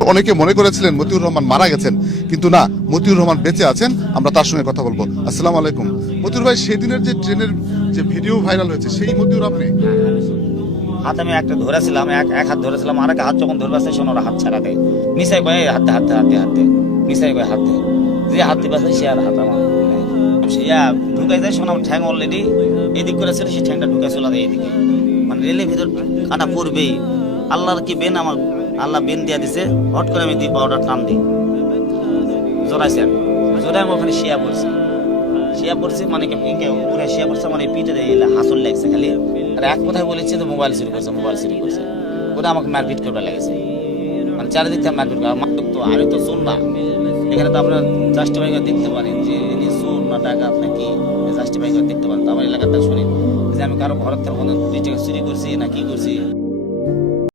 অনেকে মনে করেছিলেন মতিউর রহমান মারা গেছেন কিন্তু না মতিউর রহমান বেঁচে আছেন আমরা তার সঙ্গে কথা বলব। আসসালামু আলাইকুম। মতিউর ভাই সেদিনের যে ট্রেনের যে ভিডিও ভাইরাল হয়েছে সেই মতিউর আপনি? হাত আমি একটা ধরেছিলাম এক এক হাত ধরেছিলাম আর এক হাত যখন ধরবে শোনো ওরা হাত ছাড়া দেয় মিসাই কয়ে হাতে হাতে হাতে হাতে মিসাই কয়ে হাতে যে হাত দিবে সে আর হাত আমার। সে ইয়া, ঢুকাই যায় শোনো ঠ্যাং অলরেডি এদিক করে ছিল সে ঠ্যাংটা ঢুকে চলে যায় এদিকে। মানে রেলের ভিতর কাটা পড়বেই। আল্লাহর কি বেন আমার, আল্লাহ বেন দিয়া দিছে, হট করে আমি দিই পাউডার টান দিই। জোরাইছে জোরাই আমি ওখানে শিয়া পড়ছি। শিয়া পড়ছি মানে উপরে শিয়া পড়ছে মানে পিঠে দিয়ে হাসল লাগছে খালি। আর এক কথায় বলেছে তো মোবাইল চুরি করছে মোবাইল চুরি করছে। ওটা আমাকে মারপিট করতে লেগেছে। মানে চারিদিক থেকে মারপিট করে আমার তো আমি তো শুন না এখানে তো আপনার করে দেখতে পারেন যে না টাকা আপনাকে জাস্টিফাই করে দেখতে পারেন তো আমার এলাকাটা শুনি যে আমি কারও ঘরের থেকে কোনো দুই চুরি করছি না কি করছি?